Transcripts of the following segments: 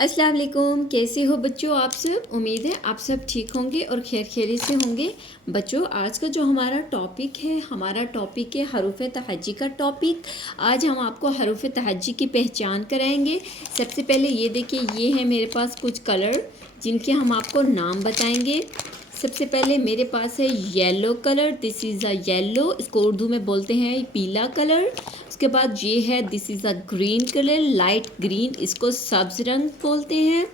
अस्सलाम वालेकुम। कैसे हो बच्चों आप सब? उम्मीद है आप सब ठीक होंगे और खैर खैरियत से होंगे। बच्चों आज का जो हमारा टॉपिक है हरूफ तहज्जी का टॉपिक। आज हम आपको हरूफ तहज्जी की पहचान कराएंगे। सबसे पहले ये देखिए, ये है मेरे पास कुछ कलर जिनके हम आपको नाम बताएंगे। सबसे पहले मेरे पास है yellow colour, this is a yellow, इसको उर्दू में बोलते हैं पीला कलर। उसके बाद ये है, this is a green colour, light green, इसको सब्ज़ रंग बोलते हैं।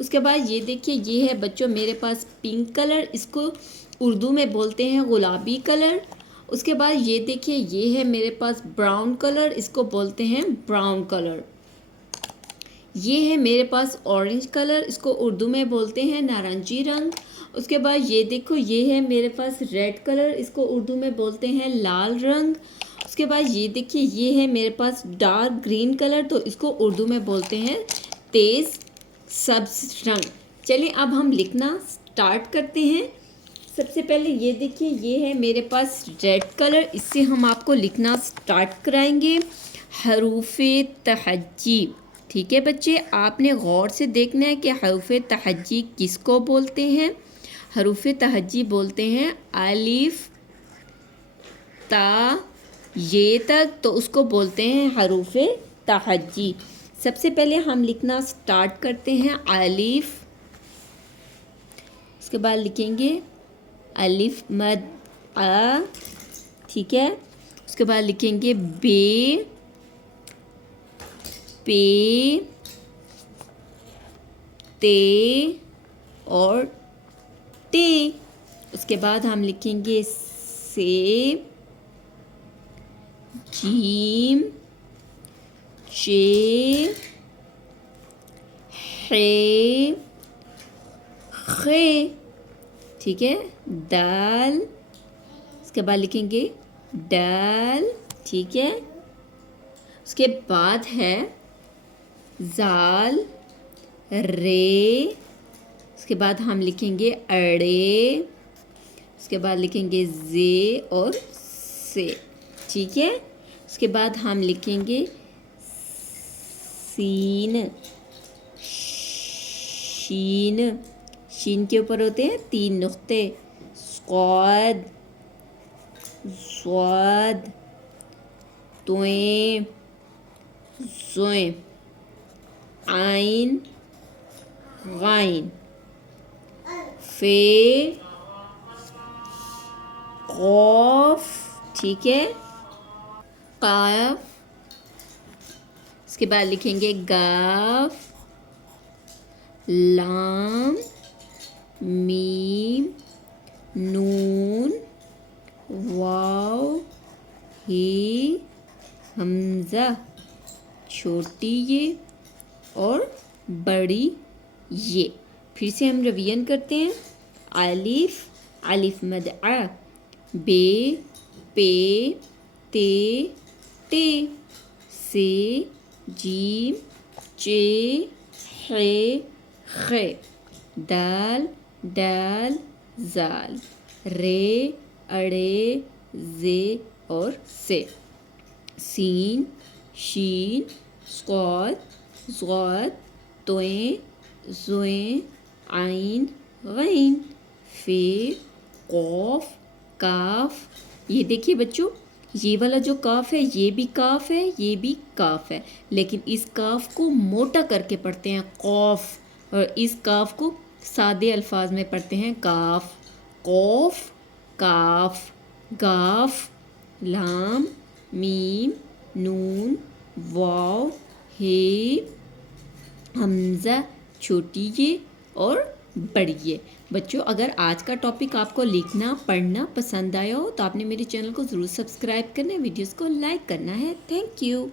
उसके बाद ये देखिए, ये है बच्चों मेरे पास पिंक कलर, इसको उर्दू में बोलते हैं गुलाबी कलर। उसके बाद ये देखिए, ये है मेरे पास ब्राउन कलर, इसको बोलते हैं ब्राउन कलर। ये है मेरे पास ऑरेंज कलर, इसको उर्दू में बोलते हैं नारंगी रंग। उसके बाद ये देखो, ये है मेरे पास रेड कलर, इसको उर्दू में बोलते हैं लाल रंग। उसके बाद ये देखिए, ये है मेरे पास डार्क ग्रीन कलर, तो इसको उर्दू में बोलते हैं तेज़ सब्ज रंग। चलिए अब हम लिखना स्टार्ट करते हैं। सबसे पहले ये देखिए, ये है मेरे पास रेड कलर, इससे हम आपको लिखना स्टार्ट कराएंगे हरूफ़े तहज्जी। ठीक है बच्चे, आपने गौर से देखना है कि हरूफ़ तहज्जी किसको बोलते हैं। हरूफ़ तहज्जी बोलते हैं अलिफ ता ये तक, तो उसको बोलते हैं हरूफ़ तहज्जी। सबसे पहले हम लिखना स्टार्ट करते हैं अलिफ, उसके बाद लिखेंगे अलिफ मद आ, ठीक है। उसके बाद लिखेंगे बे, पे, ते और टे। उसके बाद हम लिखेंगे से, जीम, चे, हे, खे, ठीक है। दाल, उसके बाद लिखेंगे दाल, ठीक है। उसके बाद है जाल, रे, उसके बाद हम लिखेंगे अड़े, उसके बाद लिखेंगे जे और से, ठीक है। उसके बाद हम लिखेंगे सीन, शीन, शीन के ऊपर होते हैं 3 नुक्ते, स्वाद, स्वाद, तोए, ज़ोए, आइन, गाइन, फे, कौफ, ठीक है, काफ, इसके बाद लिखेंगे गाफ, लाम, मीम, नून, वाव, ही, हमज़ा, छोटी ये और बड़ी ये। फिर से हम रिवीजन करते हैं। अलिफ, अलिफ मद आ, बे, पे, ते, टे, से, जीम, चे, हे, खे, दाल, डाल, जाल, रे, अड़े, जे और से, सीन, शीन, स्क्वाद, ज़्वाद, तोए, ज़ोए, आइन, गैन, फे, कौफ, काफ। ये देखिए बच्चों, ये वाला जो काफ है ये भी काफ है, ये भी काफ है, लेकिन इस काफ को मोटा करके पढ़ते हैं कौफ, और इस काफ को सादे अल्फाज में पढ़ते हैं काफ। कौफ, काफ, गाफ, लाम, मीम, नून, वाव, हे, हमज़ा, छोटी ये और बड़ी ये। बच्चों अगर आज का टॉपिक आपको लिखना पढ़ना पसंद आया हो तो आपने मेरे चैनल को ज़रूर सब्सक्राइब करना है, वीडियोस को लाइक करना है। Thank you.